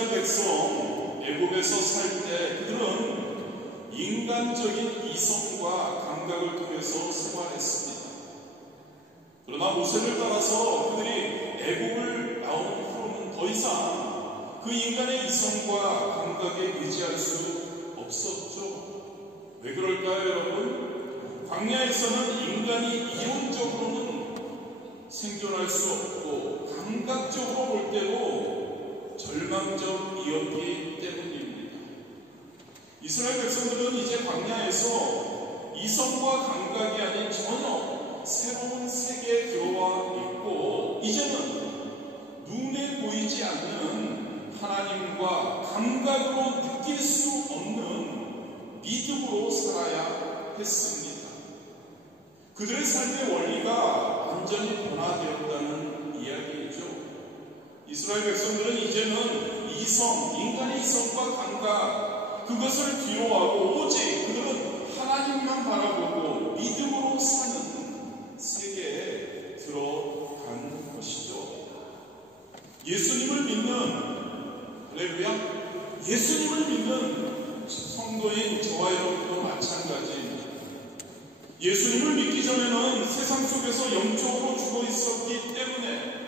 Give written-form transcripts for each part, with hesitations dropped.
이스라엘 백성 애굽에서 살 때 그들은 인간적인 이성과 감각을 통해서 생활했습니다. 그러나 모세를 따라서 그들이 애굽을 나온 후로는 더 이상 그 인간의 이성과 감각에 의지할 수 없었죠. 왜 그럴까요, 여러분? 광야에서는 인간이 이론적으로는 생존할 수 없고 감각적으로 볼 때도 절망적이었기 때문입니다. 이스라엘 백성들은 이제 광야에서 이성과 감각이 아닌 전혀 새로운 세계에 들어와 있고 이제는 눈에 보이지 않는 하나님과 감각으로 느낄 수 없는 믿음으로 살아야 했습니다. 그들의 삶의 원리가 완전히 변화되었다는 이야기이죠. 이스라엘 백성들은 이제는 이성, 인간의 이성과 감각, 그것을 뒤로하고 오직 그들은 하나님만 바라보고 믿음으로 사는 세계에 들어간 것이죠. 예수님을 믿는, 할렐루야, 예수님을 믿는 성도인 저와 여러분도 마찬가지입니다. 예수님을 믿기 전에는 세상 속에서 영적으로 죽어 있었기 때문에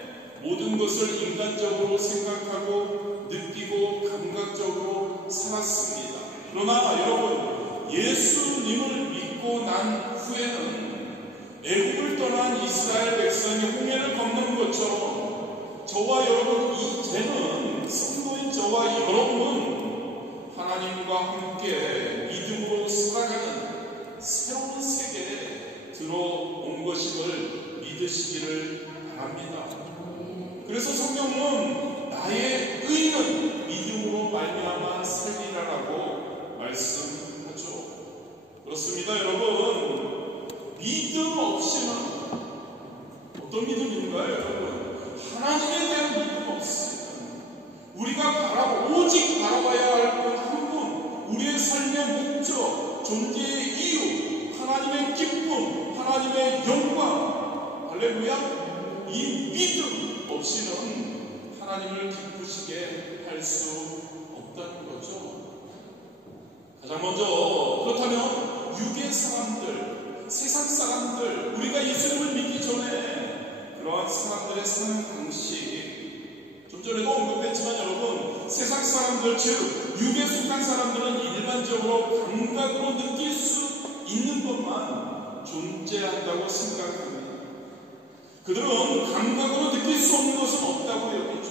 모든 것을 인간적으로 생각하고 느끼고 감각적으로 살았습니다. 그러나 여러분, 예수님을 믿고 난 후에는 애굽을 떠난 이스라엘 백성이 홍해를 건너는 것처럼 저와 여러분, 이제는 성도인 저와 여러분은 하나님과 함께 믿음으로 살아가는 새로운 세계에 들어온 것임을 믿으시기를 바랍니다. 그래서 성경은 나의 의는 믿음으로 말미암아 살리라라고 말씀하죠. 그렇습니다, 여러분. 믿음 없이는 어떤 믿음인가요, 여러분? 하나님에 대한 믿음 없으면 우리가 오직 바라봐야 할 것 한 분, 우리의 삶의 목적, 존재의 이유, 하나님의 기쁨, 하나님의 영광, 할렐루야, 이 믿음 없이는 하나님을 기쁘시게 할 수 없다는 거죠. 가장 먼저 그렇다면 육의 사람들, 세상 사람들, 우리가 예수님을 믿기 전에 그러한 사람들의 사는 방식, 좀 전에도 언급했지만 여러분, 세상 사람들, 즉 육에 속한 사람들은 일반적으로 감각으로 느낄 수 있는 것만 존재한다고 생각합니다. 그들은 감각으로 느낄 수 없는 것은 없다고 여기죠.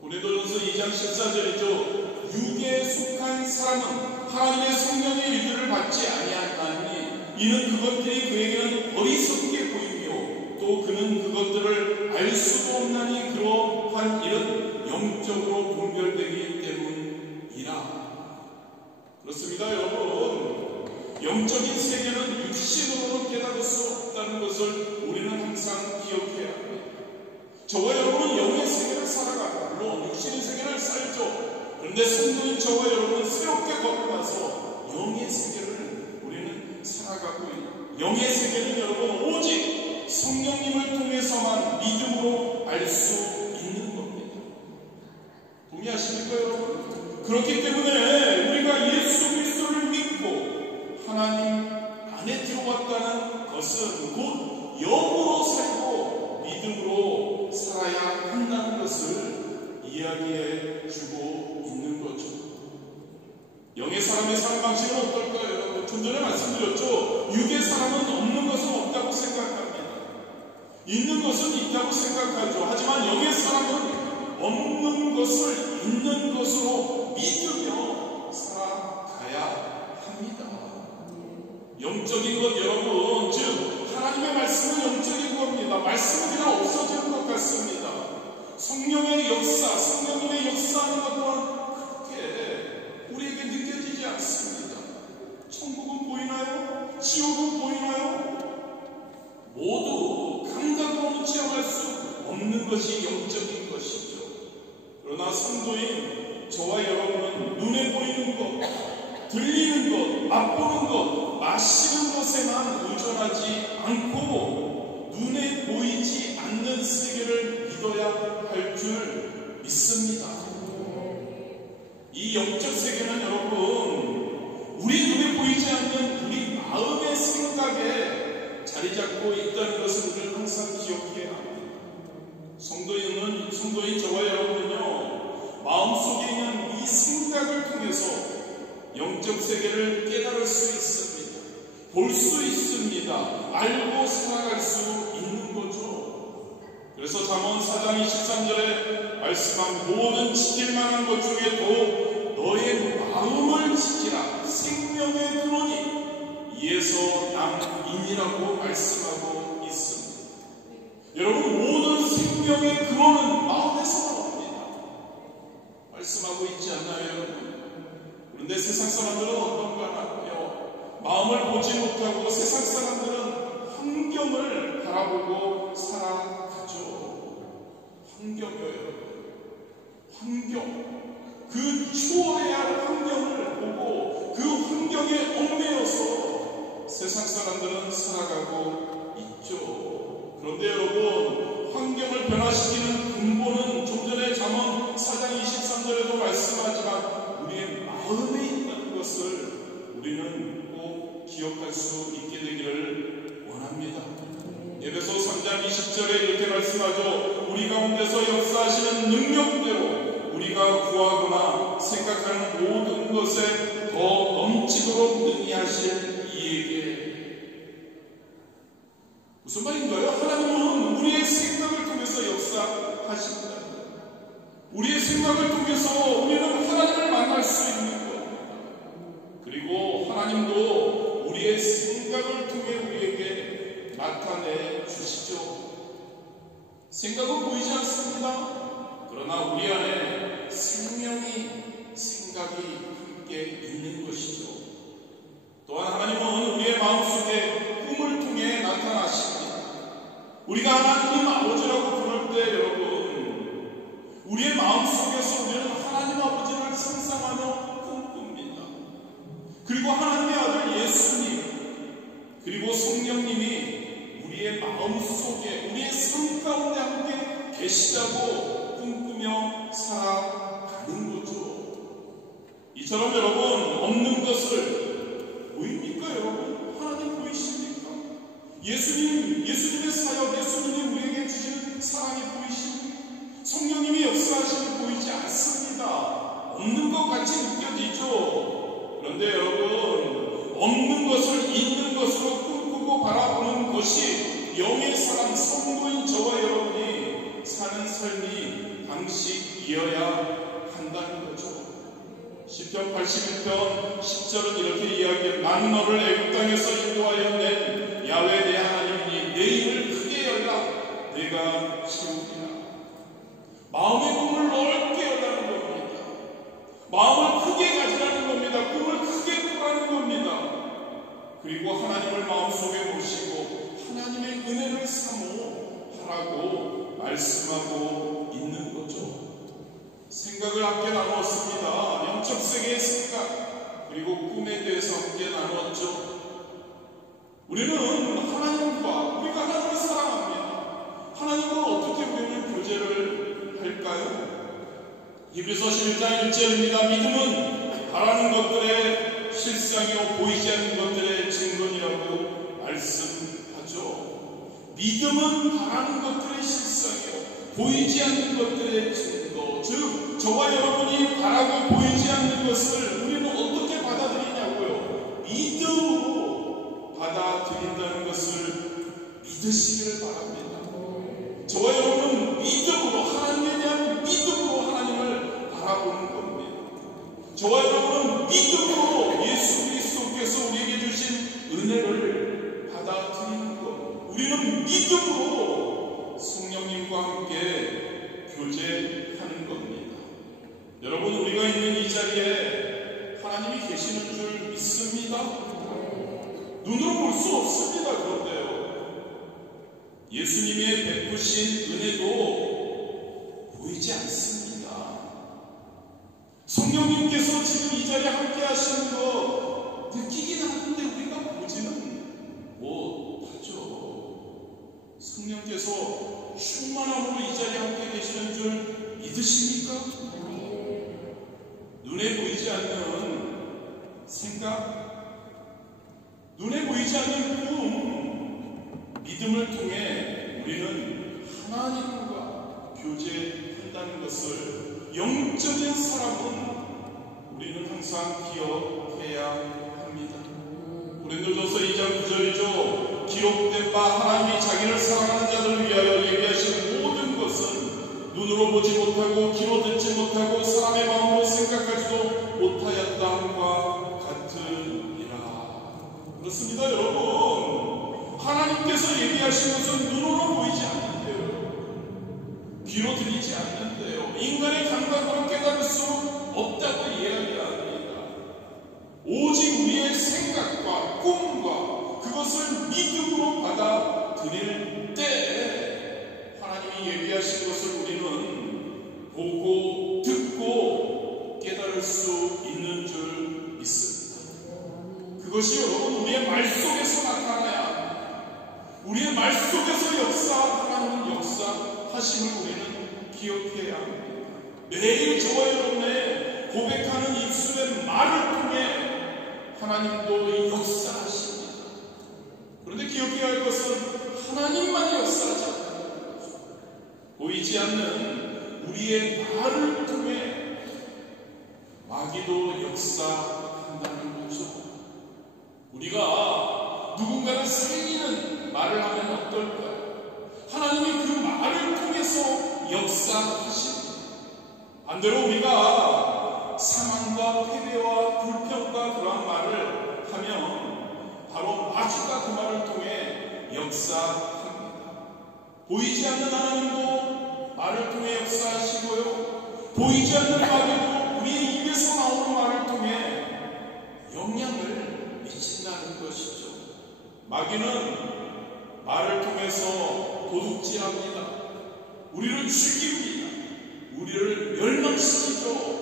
고린도전서 2장 14절이죠. 육에 속한 사람은 하나님의 성령의 일들을 받지 아니하나니 이는 그것들이 그에게는 어리석게 보이며 또 그는 그것들을 알 수도 없나니 그러한 일은 영적으로 분별되기 때문이라. 그렇습니다, 여러분. 영적인 세계는 육신으로는 깨달을 수 없다는 것을 우리는 항상 기억해야 합니다. 저와 여러분은 영의 세계를 살아가고 물론 육신의 세계를 살죠. 그런데 성도인 저와 여러분은 새롭게 거듭나서 영의 세계를 우리는 살아가고 있는, 영의 세계는 여러분 오직 성령님을 통해서만 믿음으로 알 수 있는 겁니다. 동의하십니까, 여러분? 그렇기 때문에 우리가 예수 그리스도를 믿고 하나님 안에 들어왔다는 것은 곧 영으로 살고 믿음으로 살아야 한다는 것을 이야기해 주고 있는 거죠. 영의 사람의 사는 방식은 어떨까요, 여러분? 좀 전에 말씀드렸죠. 육의 사람은 없는 것은 없다고 생각합니다. 있는 것은 있다고 생각하죠. 하지만 영의 사람은 없는 것을 있는 것으로 믿으며 살아가야 합니다. 영적인 것, 여러분, 즉 하나님의 말씀은 영적인 겁니다. 말씀은 그냥 없어지는 것 같습니다. 성령의 역사, 성령님의 역사하는 것 또한 그렇게 우리에게 느껴지지 않습니다. 천국은 보이나요? 지옥은 보이나요? 모두 감각으로는 체험할 수 없는 것이 영적인 것이죠. 그러나 성도인 저와 여러분은 눈에 보이는 것, 들리는 것, 맛보는 것, 마시는 것에만 의존하지 않고 눈에 보이지 않는 세계를 믿어야 할 줄 믿습니다. 이 영적 세계는 여러분, 우리 눈에 보이지 않는 우리 마음의 생각에 자리 잡고 있다는 것을 우리는 항상 기억해야 합니다. 성도인 저와 여러분은요, 마음속에 있는 이 생각을 통해서 영적 세계를 깨달을 수 있습니다. 볼 수 있습니다. 알고 살아갈 수 있는 거죠. 그래서 잠언 4장 23절에 말씀한 모든 지킬 만한 것 중에도 너의 마음을 지키라. 생명의 근원이 이에서 남인이라고 말씀하고 있습니다. 여러분, 모든 생명의 근원은 마음에서 나옵니다. 말씀하고 있지 않나요, 여러분? 그런데 세상 사람들은 어떤가 하고요, 마음을 보지 못하고 세상 사람들은 환경을 바라보고 살아가죠. 환경이요. 환경. 그 추월해야 할 환경을 보고 그 환경에 얽매여서 세상 사람들은 살아가고 있죠. 그런데 여러분, 환경을 변화시키는 근본은 좀 전에 잠언 4장 23절에도 말씀하지만 우리의 마음에 있다는 것을 우리는 꼭 기억할 수 있게 되기를 원합니다. 에베소 3장 20절에 이렇게 말씀하죠. 우리 가운데서 역사하시는 능력대로 우리가 구하거나 생각하는 모든 것에 더 넘치도록 능히 하실 이에게. 무슨 말인가요? 하나님은 우리의 생각을 통해서 역사하신다. 우리의 생각을 통해서 우리는 하나님을 만날 수 있는 것. 그리고 하나님도 우리의 생각을 통해 우리에게 나타내 주시죠. 생각은 보이지 않습니다. 그러나 우리 안에 생각이 함께 있는 것이죠. 또한 하나님은 우리의 마음속에 꿈을 통해 나타나십니다. 우리가 하나님 아버지라고 부를 때 여러분, 우리의 마음속에서 우리는 하나님 아버지를 상상하며 꿈꿉니다. 그리고 하나님의 아들 예수님, 그리고 성령님이 우리의 마음속에, 우리의 삶 가운데 함께 계시다고 꿈꾸며 살아가는 거죠. 이처럼 여러분, 없는 것을 보입니까 여러분? 하나님 보이십니까? 예수님의 사역, 예수님이 우리에게 주시는 사랑이 보이십니까? 성령님이 역사하시는 보이지 않습니다. 없는 것 같이 느껴지죠. 그런데 여러분, 없는 것을 있는 것으로 꿈꾸고 바라보는 것이 영의 사람, 성도인 저와 여러분이 사는 삶이 방식이어야 한다는 거죠. 시편 81편 10절은 이렇게 이야기해요. 난 너를 애굽 땅에서 인도하여 낸 야훼 내 하나님이니 내 입을 크게 열라 내가 채우리라. 마음의 꿈을 넓게 열라는 겁니다. 마음을 크게 가지라는 겁니다. 꿈을 크게 꾸라는 겁니다. 그리고 하나님을 마음속에 모시고 하나님의 은혜를 사모하라고 말씀하고 있는 거죠. 생각을 함께 나누었습니다. 영적 세계의 생각, 그리고 꿈에 대해서 함께 나누었죠. 우리는 하나님과, 우리가 하나님을 사랑합니다. 하나님과 어떻게 우리는 교제를 할까요? 히브리서 11장 1절입니다. 믿음은 바라는 것들의 실상이요 보이지 않는 것들의 증거이라고 말씀하죠. 믿음은 바라는 것들의 실상이요 보이지 않는 것들의 증거. 즉 저와 여러분이 바라고 보이지 않는 것을 우리는 어떻게 받아들이냐고요? 믿음으로 받아들인다는 것을 믿으시기를 바랍니다. 저와 여러분은 믿음으로, 하나님에 대한 믿음으로 하나님을 바라보는 겁니다. 저와 여러분은 믿음으로 예수 그리스도께서 우리에게 주신 은혜를 받아들이는 것. 우리는 믿음으로 성령님과 함께 교제하는 겁니다. 여러분, 우리가 있는 이 자리에 하나님이 계시는 줄 믿습니다. 눈으로 볼 수 없습니다. 그런데요, 예수님의 베푸신 은혜도 보이지 않습니다. 성령님께서 지금 이 자리에 함께 하시는 거 느끼긴 하는데 우리가 보지는 못하죠. 성령께서 충만함으로 이 자리에 함께 계시는 줄 믿으십니까? 눈에 보이지 않는 생각, 눈에 보이지 않는 꿈, 믿음을 통해 우리는 하나님과 교제한다는 것을 영적인 사람은 우리는 항상 기억해야 합니다. 고린도전서 2장 9절이죠. 기록된 바 하나님이 자기를 사랑하는 자들을 위하여 예비하신 모든 것은 눈으로 보지 못하고 귀로 듣지 못하고 사람의 마음으로 생각하지도 못하였다함과 같으니라. 그렇습니다, 여러분. 하나님께서 예비하신 것은 눈으로 보이지 않는데요, 귀로 들리지 않는데요, 인간의 감각으로 깨달을 수 없다고 이야기합니다. 오직 우리의 생각과 꿈과 그것을 믿음으로 받아들일 때 하나님이 예비하신 것을 우리는 보고 듣고 깨달을 수 있는 줄 믿습니다. 그것이 여러분 우리의 말 속에서 나타나야 합니다. 우리의 말 속에서 역사하는 역사하심을 우리는 기억해야 합니다. 매일 저와 여러분의 고백하는 입술의 말을 통해 하나님도 역사하십니다. 그런데 기억해야 할 것은 하나님만이 역사하지 않는 거죠. 보이지 않는 우리의 말을 통해 마귀도 역사한다는 거죠. 우리가 누군가를 살리는 말을 하면 어떨까요? 하나님이 그 말을 통해서 역사하십니다. 반대로 우리가 사망과 패배와 불평과 그러한 말을 하면 바로 마귀가 그 말을 통해 역사합니다. 보이지 않는 하나님도 말을 통해 역사하시고요, 보이지 않는 마귀도 우리의 입에서 나오는 말을 통해 영향을 미친다는 것이죠. 마귀는 말을 통해서 도둑질합니다. 우리를 죽입니다. 우리를 멸망시키죠.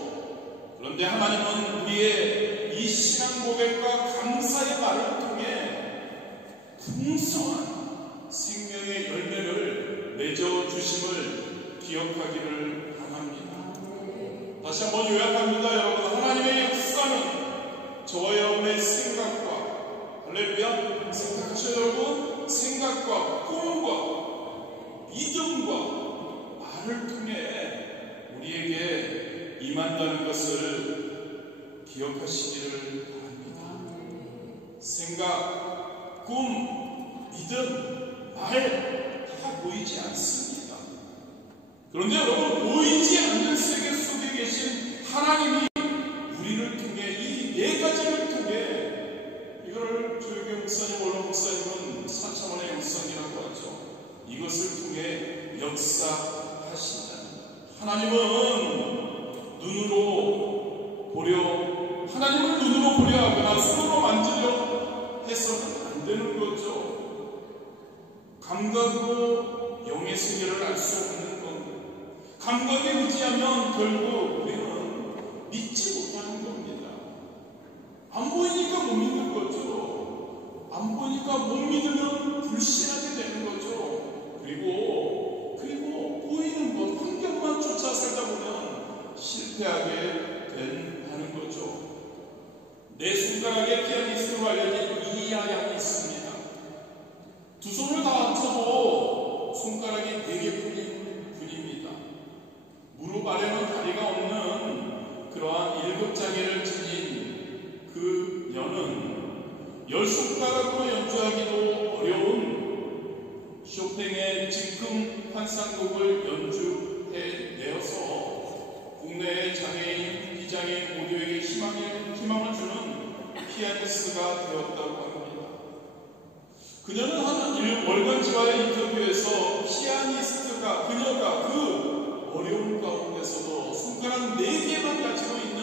그런데 하나님은 우리의 이 신앙 고백과 감사의 말을 통해 풍성한 생명의 열매를 맺어주심을 기억하기를 바랍니다. 다시 한번 요약합니다. 여러분, 하나님의 역사는 저와 여러분의 생각과, 할렐루야, 생각하셔요 여러분, 생각과 꿈과 믿음과 말을 통해 우리에게 임한다는 것을 기억하시기를 바랍니다. 생각, 꿈, 믿음, 말 다 보이지 않습니다. 그런데 여러분, 보이지 않는 세계 속에 계신 하나님이 우리를 통해 이 네 가지를 통해, 이걸 조용히 목사님, 원로 목사님은 4차원의 역사이라고 하죠. 이것을 통해 역사하신다. 하나님은 눈으로 보려 하거나 손으로 만지려 해서는 안 되는 거죠. 감각으로 영의 세계를 알 수 없는 겁니다. 감각에 의지하면 결국 우리는 믿지 못하는 겁니다. 안 보이니까 못 믿는 거죠. 안 보니까 못 믿으면 불신하게 되는 거죠. 그리고 보이는 것, 환경만 쫓아 살다 보면 실패하게 된다는 거죠. 내 손가락에 피아니스트로 알려진 이하양이 있습니다. 두 손을 다 합쳐도 손가락이 4개뿐인 분입니다. 무릎 아래는 다리가 없는 그러한 7장애를 지닌 그 여는 10손가락으로 연주하기도 어려운 쇼팽의 즉흥 환상곡을 연주해내어서 국내의 장애인, 비장애인 모두에게 희망을 주는 피아니스트가 되었다고 합니다. 그녀는 한 월간지와의 인터뷰에서 피아니스트가, 그녀가 그 어려운 가운데서도 손가락 4개만 가지고 있는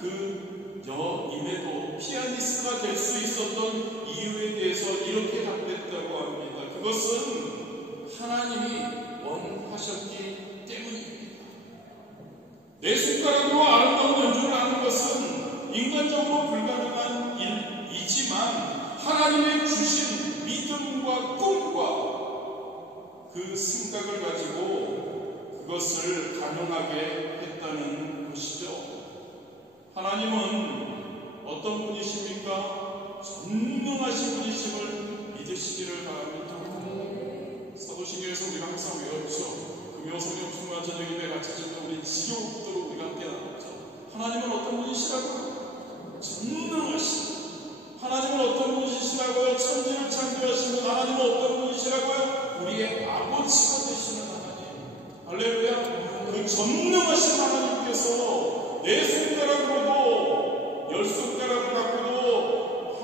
그 여임에도 피아니스트가 될 수 있었던 이유에 대해서 이렇게 답했다고 합니다. 그것은 하나님이 원하셨기 때문입니다. 내 손가락으로 아름다운 연주를 하는 것은 인간적으로 불가능한 일이지만 하나님의 주신 믿음과 꿈과 그 생각을 가지고 그것을 가능하게 했다는 것이죠. 지겹도록 우리가 함께 나누죠. 하나님은 어떤 분이시라고요? 전능하신. 하나님은 어떤 분이시라고요? 천지를 창조하신 분. 하나님은 어떤 분이시라고요? 우리의 아버지가 되시는 하나님. 할렐루야. 그 전능하신 하나님께서 내 손가락으로도 10손가락을 갖고도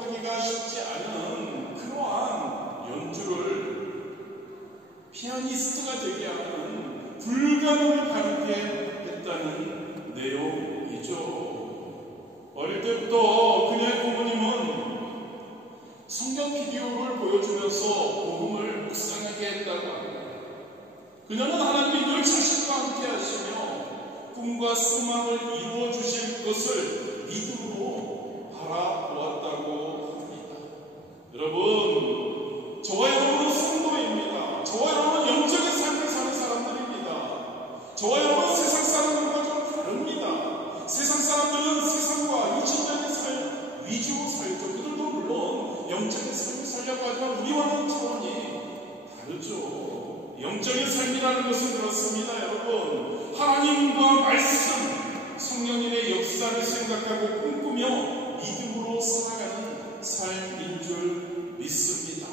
하기가 쉽지 않은 그러한 연주를 피아니스트가 되게 하는 불가능을 가르게 했다는 내용이죠. 어릴 때부터 그녀의 부모님은 성경 비디오를 보여주면서 복음을 묵상하게 했다고 합니다. 그녀는 하나님이 늘 자신과 함께 하시며 꿈과 소망을 이루어 주실 것을 믿음으로 바라보았다고 합니다. 여러분, 저와 여러분은 성도입니다. 저와 여러분은 영적인 삶을 사는 사람들입니다. 저와 여러분은 세상 사람들과 좀 다릅니다. 세상 사람들은 세상과 육신적인 삶 위주로 살죠. 그들도 물론 영적인 삶을 살려고 하지만 우리와는 차원이 다르죠. 영적인 삶이라는 것은 그렇습니다. 여러분, 하나님과 말씀, 성령님의 역사를 생각하고 꿈꾸며 믿음으로 살아가는 삶인 줄 믿습니다.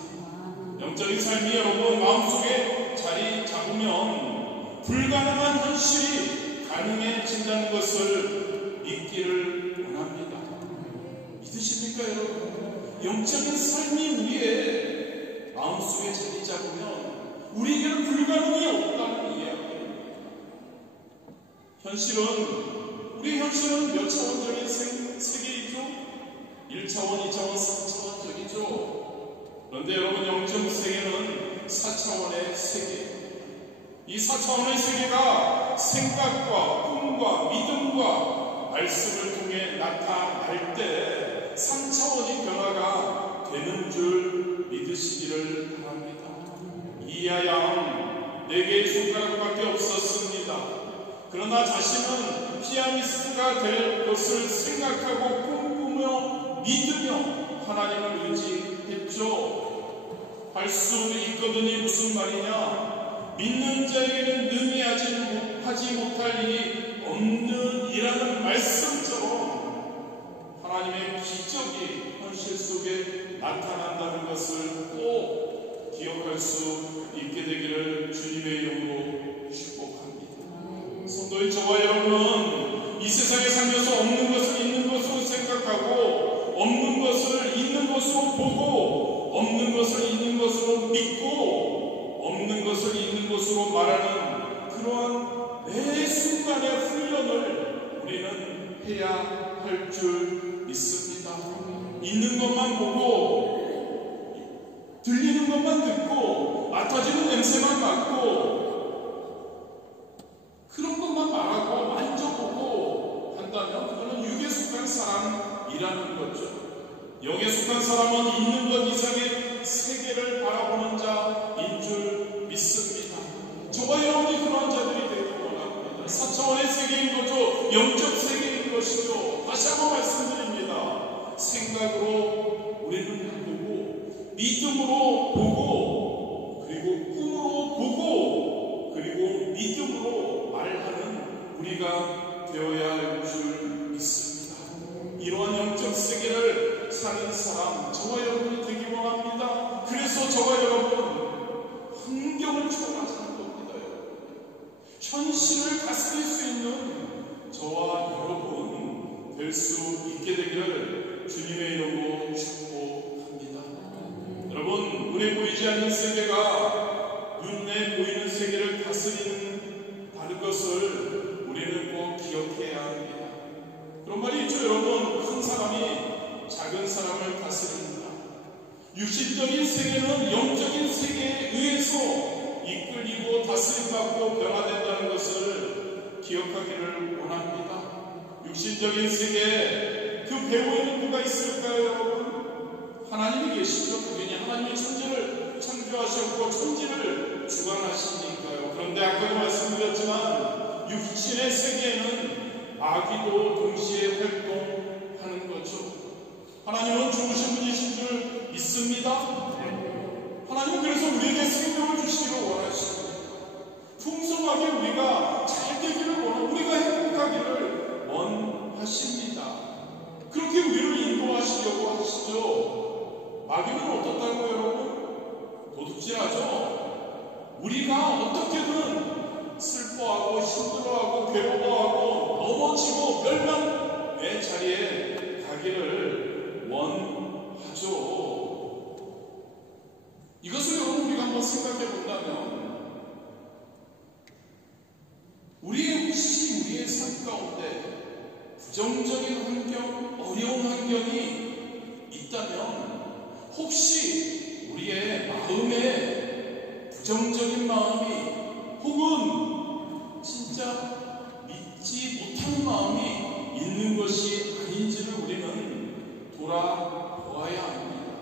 영적인 삶이 여러분 마음속에 자리 잡으면 불가능한 현실이 가능해진다는 것을 믿기를 원합니다. 믿으십니까 여러분? 영적인 삶이 우리의 마음속에 자리 잡으면 우리에게는 불가능이 없다는 이야기입니다. 우리의 현실은 몇 차원적인 세계이죠? 1차원, 2차원, 3차원적이죠. 그런데 여러분, 영적 세계는 4차원의 세계. 이 4차원의 세계가 생각과 꿈과 믿음과 말씀을 통해 나타날 때 3차원이 변화가 되는 줄 믿으시기를 바랍니다. 이하양 4개의 손가락밖에 없었습니다. 그러나 자신은 피아니스트가 될 것을 생각하고 꿈꾸며 믿으며 하나님을 의지했죠. 할 수 있거든이 무슨 말이냐? 믿는 자에게는 능히 하지 못할 일이 없는 이라는 말씀처럼 하나님의 기적이 현실 속에 나타난다는 것을 꼭 기억할 수 있게 되기를 주님의 이름으로 축복합니다. 성도인 저와 여러분은 이 세상에 살면서 없는 것을 있는 것으로 생각하고 없는 것을 있는 것으로 보고 없는 것을 있는 것으로 믿고 없는 것을 있는 것으로 말하는 그러한 매 순간의 훈련을 우리는 해야 할 줄 믿습니다. 있는 것만 보고 들리는 것만 듣고 맡아지는 냄새만 맡고 그런 것만 말하고 만져보고 한다면 그거는 육에 속한 사람이라는 거죠. 영에 속한 사람은 있는 것 이상의 세계를 바라보는 자인 줄 믿습니다. 저와 여러분이 그런 자들이 되길 원합니다. 4차원의 세계인 거죠. 영적 세계인 것이죠. 다시 한번 말씀드립니다. 생각으로 우리는 보고 믿음으로 보고 그리고 꿈으로 보고 그리고 믿음으로 말하는 우리가 되어야 할 줄 믿습니다. 이러한 영적 세계를 사는 사람 저와 여러분이 되기 원합니다. 그래서 저와 여러분 환경을 초월하자는 겁니다. 현실을 다스릴 수 있는 저와 여러분 될 수 있게 되기를 주님의 이름으로 축복합니다. 여러분, 눈에 보이지 않는 세계가 눈에 보이는 세계를 다스리는 것을 우리는 꼭 기억해야 합니다. 그런 말이 있죠. 여러분, 큰 사람이 작은 사람을 다스립니다. 육신적인 세계는 영적인 세계에 의해서 이끌리고 다스림받고 변화된다는 것을 기억하기를 원합니다. 육신적인 세계에 그 배후에는 누가 있을까요, 여러분? 하나님이 계시죠. 그분이 하나님이 천지를 창조하셨고 천지를 주관하시니까요. 그런데 아까도 말씀드렸지만 육신의 세계에는 마귀도 동시에 활동하는 거죠. 하나님은 좋으신 분이신 줄 믿습니다. 하나님은 그래서 우리에게 생명을 주시기를 원하십니다. 풍성하게 우리가 잘 되기를 원하고 우리가 부정적인 환경, 어려운 환경이 있다면 혹시 우리의 마음에 부정적인 마음이 혹은 진짜 믿지 못하는 마음이 있는 것이 아닌지를 우리는 돌아보아야 합니다.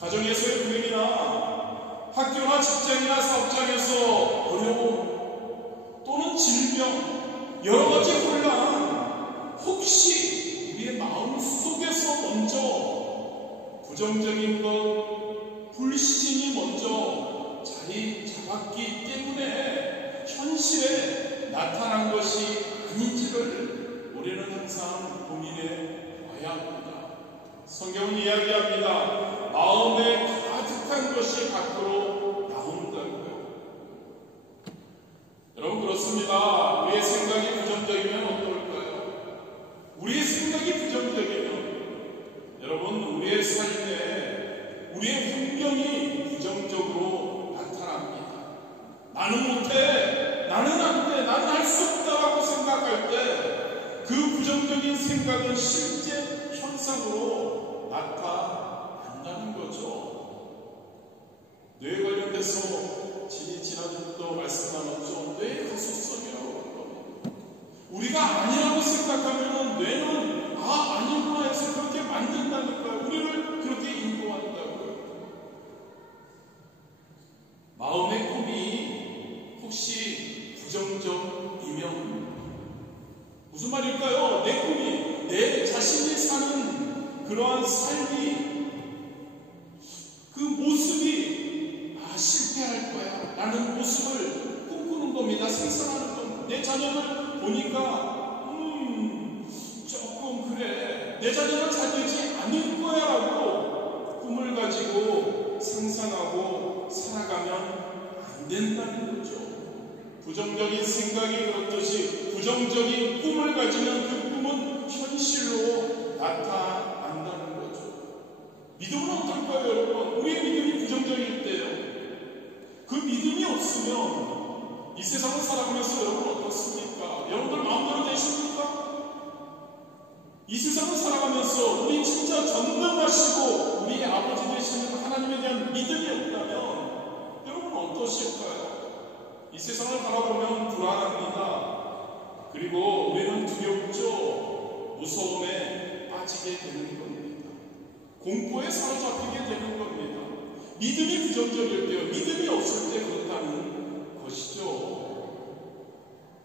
가정에서의 불행이나 학교나 직장이나 사업장에서 어려움 또는 질병, 여러 가지 혼란, 혹시 우리의 마음 속에서 먼저 부정적인 것, 불신이 먼저 자리 잡았기 때문에 현실에 나타난 것이 아닌지를 우리는 항상 고민해 봐야 합니다. 성경은 이야기합니다. 마음에 가득한 것이 밖으로 나온다고요. 여러분, 그렇습니다. 우리의 생각이 부정적이면 어떨까요? 우리의 생각이 부정적이면 여러분, 우리의 삶에 우리의 환경이 부정적으로 나타납니다. 나는 못해, 나는 안 돼, 나는 할 수 없다라고 생각할 때 그 부정적인 생각은 실제 현상으로 나타난다는 거죠. 뇌에 관련돼서 지난주부터 말씀 나눴죠. 뇌 가소성이라고 합니다. 우리가 아니라고 생각하면 뇌는 아니구나 해서 그렇게 만든다니까요. 우리를 그렇게 인도한다고요. 마음의 꿈이 혹시 부정적이면 무슨 말일까요? 내 꿈이, 내 자신이 사는 그러한 삶이, 그 모습이 실패할 거야 라는 모습을 꿈꾸는 겁니다. 생산하는 겁니다. 내 자녀를 보니까 조금 그래, 내 자녀는 잘 되지 않을 거야 라고 꿈을 가지고 상상하고 살아가면 안 된다는 거죠. 부정적인 생각이 그렇듯이 부정적인 꿈을 가지면 그 꿈은 현실로 나타난다는 거죠. 믿음은 어떨까요, 여러분? 우리의 믿음이 부정적일 때요, 그 믿음이 없으면 이 세상을 살아가면서 여러분 어떻습니까? 여러분들 마음대로 되십니까? 이 세상을 살아가면서 우리 진짜 전능하시고 우리 아버지 되시는 하나님에 대한 믿음이 없다면 여러분 어떠실까요? 이 세상을 바라보면 불안합니다. 그리고 우리는 두렵죠. 무서움에 빠지게 되는 겁니다. 공포에 사로잡히게 되는 겁니다. 믿음이 부정적일 때요, 믿음이 없을 때 그렇다는 것이죠.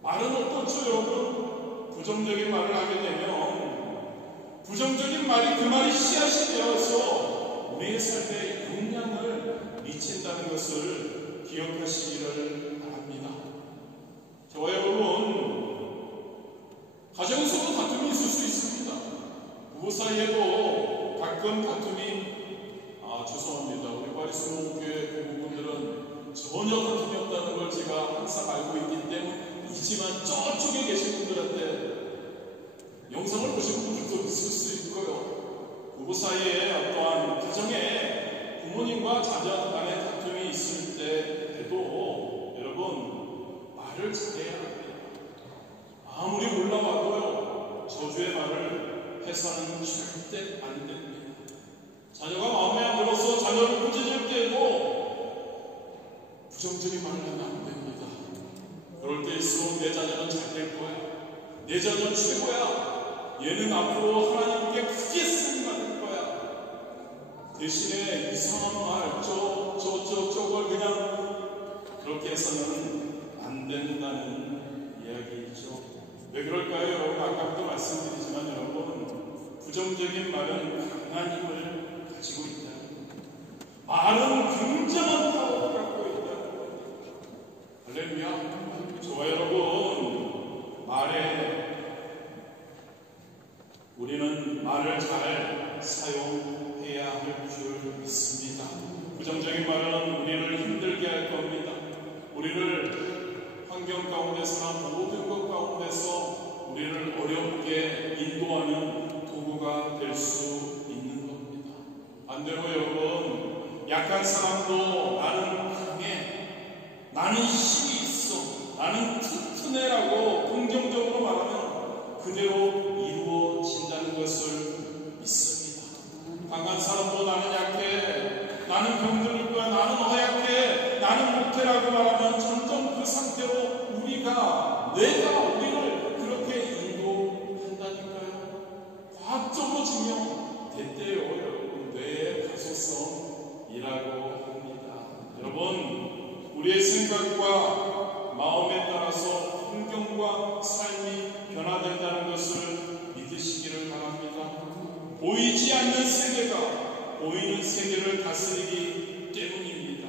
말은 어떻죠, 여러분? 부정적인 말을 하게 되면 부정적인 말이 그 말이 씨앗이 되어서 우리의 삶에 영향을 미친다는 것을 기억하시기를 바랍니다. 저와 여러분, 가정에서도 다툼이 있을 수 있습니다. 부부 사이에도 가끔 다툼이 죄송합니다. 우리 파리스모교회 부부분들은 전혀 다툼이 없다는 걸 제가 항상 알고 있기 때문이지만 저쪽에 계신 분들한테 영상을 보신 분들도 있을 수 있고요. 부부 사이에 어떠한 가정에 부모님과 자녀 간의 다툼이 있을 때에도 여러분 말을 잘해야 합니다. 아무리 올라와도요, 저주의 말을 해서는 절대 안 됩니다. 자녀가 마음에 안 들어서 자녀를 꾸짖을 때에도 부정적인 말을 하면 안 됩니다. 그럴 때일수록 내 자녀는 잘 될 거야, 내 자녀는 최고야, 얘는 앞으로 하나님께 크게 쓰임받을 거야. 대신에 이상한 말, 저걸 그냥 그렇게 해서는 안 된다는 이야기죠. 왜 그럴까요, 여러분? 아까부터 말씀드리지만 여러분, 부정적인 말은 강한 힘을 가지고 있다. 말은 굉장한 파워를 갖고 있다. 할렐루야. 저와 여러분, 우리는 말을 잘 사용해야 할 줄 믿습니다. 부정적인 말은 우리를 힘들게 할 겁니다. 우리를 환경 가운데서나 모든 것 가운데서 우리를 어렵게 인도하는 도구가 될 수 있는 겁니다. 반대로 여러분, 약한 사람도 나는 강해, 나는 힘이 있어, 나는 튼튼해라고 긍정적으로 말하면 그대로 삶이 변화된다는 것을 믿으시기를 바랍니다. 보이지 않는 세계가 보이는 세계를 다스리기 때문입니다.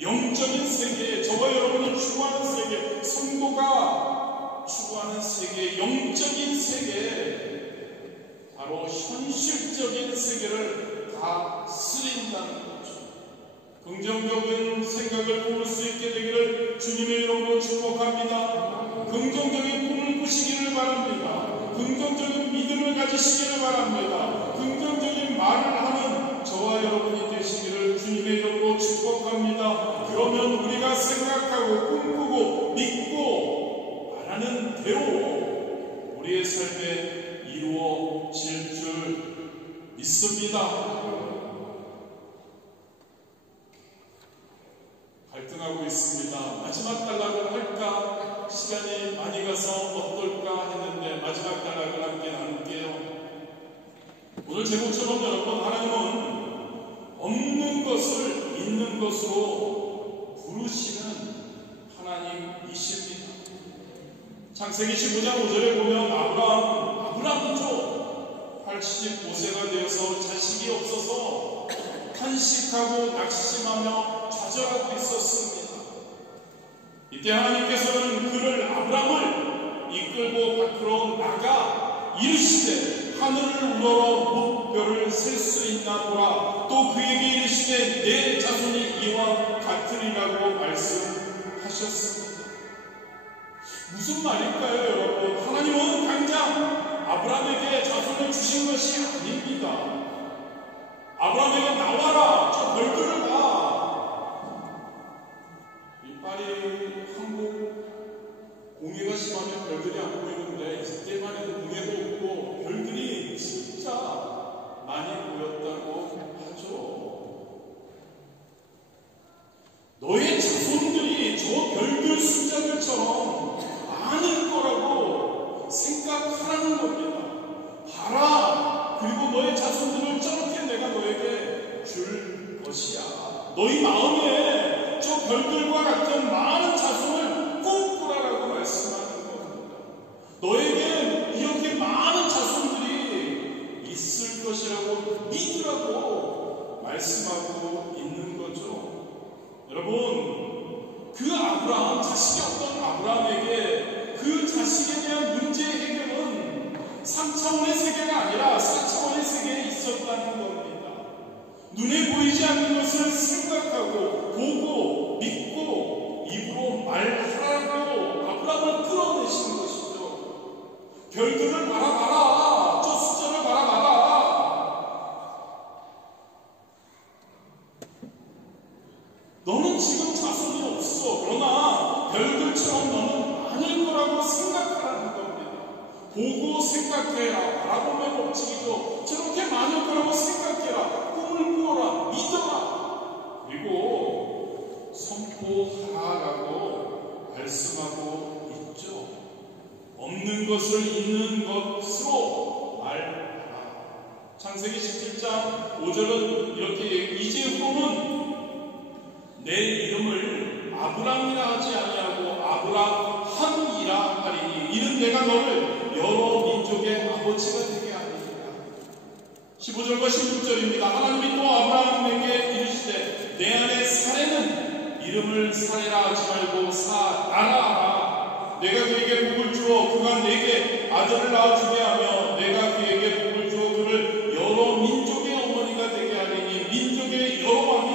영적인 세계, 저와 여러분이 추구하는 세계, 성도가 추구하는 세계, 영적인 세계, 바로 현실적인 세계를 다스린다는 거죠. 긍정적인 생각을 품을 수 있게 되기를 주님의 이름으로 축복합니다. 긍정적인 꿈을 꾸시기를 바랍니다. 긍정적인 믿음을 가지시기를 바랍니다. 긍정적인 말을 하는 저와 여러분이 되시기를 주님의 이름으로 축복합니다. 그러면 우리가 생각하고 꿈꾸고 믿고 말하는 대로 우리의 삶에 이루어질 줄 믿습니다. 갈등하고 있습니다. 마지막 단락을 할까? 시간이 많이 가서 어떨까 했는데 마지막 단락을 함께 나눌게요. 오늘 제목처럼 여러분, 하나님은 없는 것을 있는 것으로 부르시는 하나님이십니다. 창세기 15장 5절에 보면 아브라함이죠. 85세가 되어서 자식이 없어서 탄식하고 낙심하며 좌절하고 있었습니다. 이때 하나님께서는 그를 아브라함을 이끌고 밖으로 나가 이르시되 하늘을 우러러 목별을 셀 수 있나 보라. 또 그에게 이르시되 내 자손이 이와 같으리라고 말씀하셨습니다. 무슨 말일까요, 여러분? 하나님은 당장 아브라함에게 자손을 주신 것이 아닙니다. 아브라함에게 나와라, 저 별들을 봐. 이빨이 한국 공해가 심하면 별들이 안 보이는데 이때만 해도 공해도 없고 별들이 진짜 많이 보였다고 하죠. 너의 자손들이 저 별들 숫자들처럼 많을 거라고 생각하라는 겁니다. 봐라. 그리고 너의 자손들을 저렇게 내가 너에게 줄 것이야. 너희 마음에 저 별들과 같은 많은 자손을 꿈꾸라라고 말씀하는 겁니다. 너에게 이렇게 많은 자손들이 있을 것이라고 믿으라고 말씀하고 있는 거죠. 여러분, 그 아브라함, 자식이 없던 아브라함에게 그 자식에 대한 문제 해결은 3차원의 세계가 아니라 4차원의 세계에 있었다는 겁니다. 눈에 보이지 않는 것을 생각하고 보고 믿고 입으로 말하라고 아브라함을 끌어내신 것이죠. 별들을 바라봐라. 저 숫자를 바라봐라. 너는 지금 자손이 없어. 그러나 별들처럼 너는 많을 거라고 생각하라는 겁니다. 보고 생각해라. 바라보면 obj이죠. 저렇게 많을 거라고 생각해라. 꿈을 꾸어라. 믿어라. 그리고 선포하라고 말씀하고 있죠. 없는 것을 있는 것으로 말하라. 창세기 17장 5절은 이렇게 이제후로는 내 이름을 아브람이라 하지 아니하고 아브라함이라 하리니 이는 내가 너를 여러 민족의 아버지가 되게 하리니라. 15절과 16절입니다. 하나님이 또 아브라함에게 이르시되 내 아내 사레는 이름을 사레라 하지 말고 사라라 하라. 내가 그에게 복을 주어 그가 내게 아들을 낳아주게 하며 내가 그에게 복을 주어 그를 여러 민족의 어머니가 되게 하리니 민족의 여러 왕이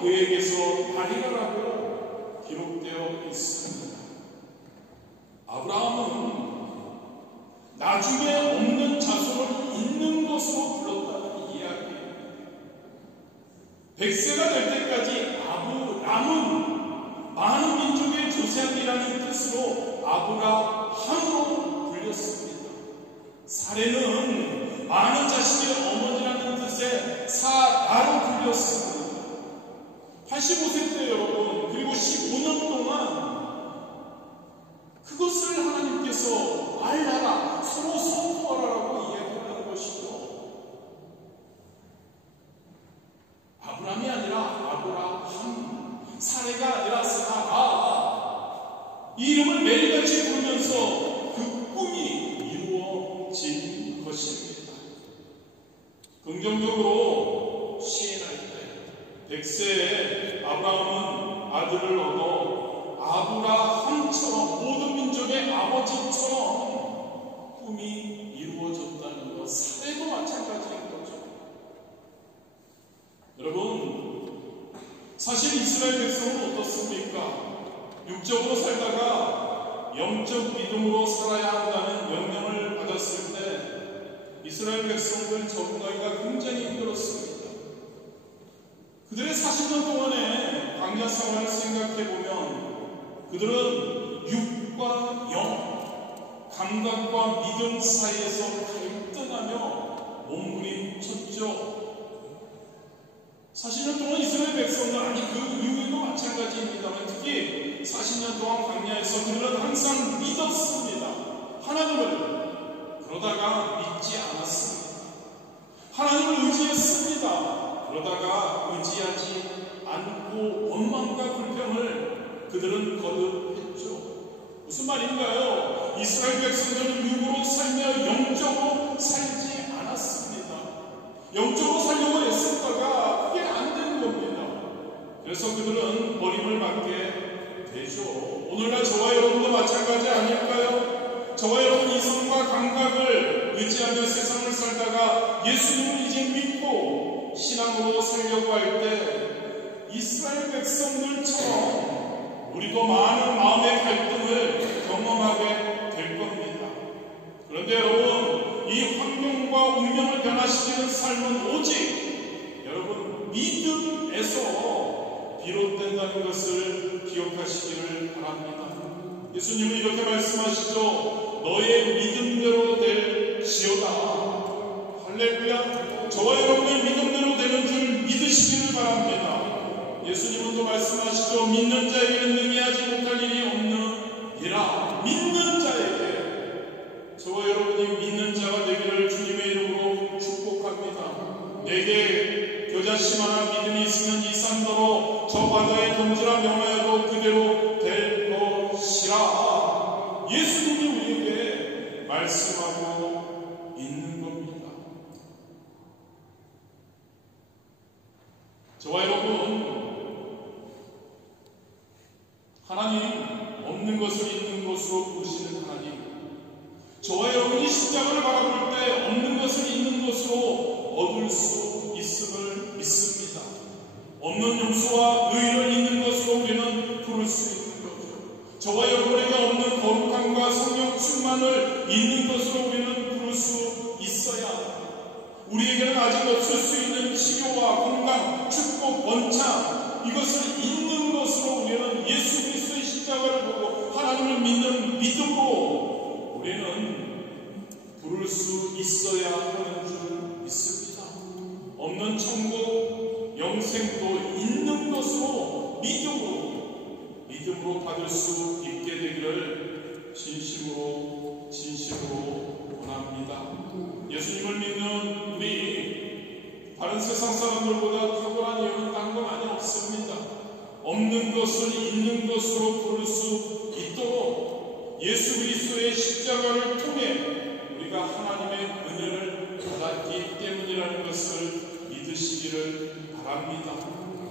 그에게서 다리라라고 기록되어 있습니다. 아브라함은 나중에 없는 자손을 있는 것으로 불렀다는 이야기예요. 100세가 될 때까지 아브람은 많은 민족의 조상이라는 뜻으로 아브라함으로 불렸습니다. 사레는 많은 자식의 어머니라는 뜻의 사라로 불렸습니다. 85세 때 여러분, 그리고 15년 동안 그것을 하나님께서 말하라, 서로 선포하라라고 이야기하는 것이죠. 아브람이 아니라 아브라함, 사레가 아니라 사라. 이 이름을 매일같이 부르면서 육적으로 살다가 영적 믿음으로 살아야 한다는 명령을 받았을 때 이스라엘 백성들 적응하기가 굉장히 힘들었습니다. 그들의 40년 동안의 광야 생활을 생각해보면 그들은 육과 영, 감각과 믿음 사이에서 갈등하며 몸부림쳤죠. 40년 동안 이스라엘 백성들, 아니 그 이후에도 마찬가지입니다만 특히 40년 동안 광야에서 그들은 항상 믿었습니다. 하나님을. 그러다가 믿지 않았습니다. 하나님을 의지했습니다. 그러다가 의지하지 않고 원망과 불평을 그들은 거듭했죠. 무슨 말인가요? 이스라엘 백성들은 육으로 살며 영적으로 살지 않았습니다. 영적으로 살려고 애썼다가 그게 안 되는 겁니다. 그래서 그들은 버림을 받게 되죠. 오늘날 저와 여러분도 마찬가지 아닐까요? 저와 여러분 이성과 감각을 의지하며 세상을 살다가 예수님을 이제 믿고 신앙으로 살려고 할 때 이스라엘 백성들처럼 우리도 많은 마음의 갈등을 경험하게 될 겁니다. 그런데 여러분, 이 환경과 운명을 변화시키는 삶은 오직 여러분 믿음에서 비롯된다는 것을 기억하시기를 바랍니다. 예수님은 이렇게 말씀하시죠. 너의 믿음대로 될지어다. 할렐루야. 저와 여러분의 믿음대로 되는 줄 믿으시기를 바랍니다. 예수님은 또 말씀하시죠. 믿는 자에게는 능히하지 못할 일이 없느니라. 믿는 자에게, 저와 여러분이 믿는 자가 되기를 주님의 이름으로 축복합니다. 내게 겨자씨만한 믿음이 있으면 이 산더러 저 바다에 던지라 명하여도 그대로 될 것이라. 예수님이 우리에게 말씀하고 있는 겁니다. 저와 여러분, 하나님 없는 것을 있는 것으로 부르시는 하나님, 저와 여러분이 십자가를 바라볼 때 없는 것을 있는 것으로 얻을 수 있음을 믿습니다. 없는 용서와 의를 있는 것으로 우리는 부를 수 있는 거죠. 저와 여러분에게 없는 거룩함과 성령 충만을 있는 것으로 우리는 부를 수 있어야 우리에게는 아직 없을 수 있는 치료와 건강, 축복, 원창, 이것을 있는 것으로 우리는 예수 그리스도의 십자가를 보고 하나님을 믿는 믿음으로 우리는 부를 수 있어야 하는 줄 믿습니다. 없는 천국, 영생도 있는 것으로 믿음으로 받을 수 있게 되기를 진심으로 원합니다. 예수님을 믿는 우리 다른 세상 사람들보다 탁월한 이유는 딴 건 아니 없습니다. 없는 것을 있는 것으로 부를 수 있도록 예수 그리스도의 십자가를 통해 우리가 하나님의 은혜를 받았기 때문이라는 것을 믿으시기를 바랍니다.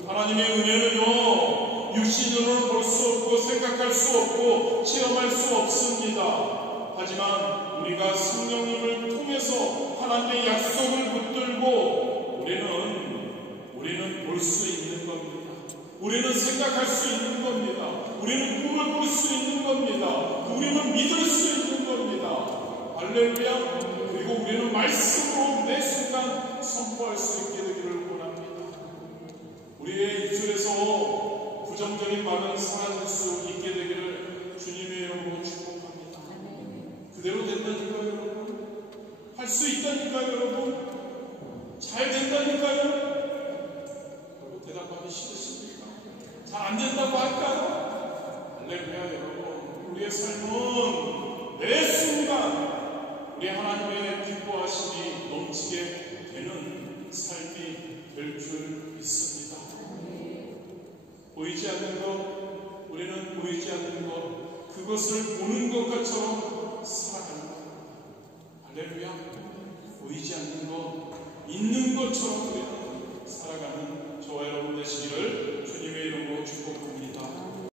하나님의 은혜는요, 육신으로 볼 수 없고 생각할 수 없고 체험할 수 없습니다. 하지만 우리가 성령님을 통해서 하나님의 약속을 붙들고 우리는 볼 수 있는 겁니다. 우리는 생각할 수 있는 겁니다. 우리는 꿈을 꿀 수 있는 겁니다. 우리는 믿을 수 있는 겁니다. 할렐루야. 그리고 우리는 말씀으로 매 순간 선포할 수 있게 되기를 원합니다. 우리의 입술에서 부정적인 말은 사라질 수 있게 되기를 주님의 이름으로 축복합니다. 그대로 된다니까요, 여러분. 할 수 있다니까요, 여러분. 잘 된다니까요. 여러분, 대답하기 싫으십니까? 잘 안 된다고 할까요? 할렐루야, 여러분. 우리의 삶은 매 순간 우리 하나님의 기뻐하심이 넘치게 되는 삶이 될 줄 믿습니다. 보이지 않는 것, 우리는 보이지 않는 것, 그것을 보는 것처럼 살아가는 것. 할렐루야. 보이지 않는 것, 있는 것처럼 우리는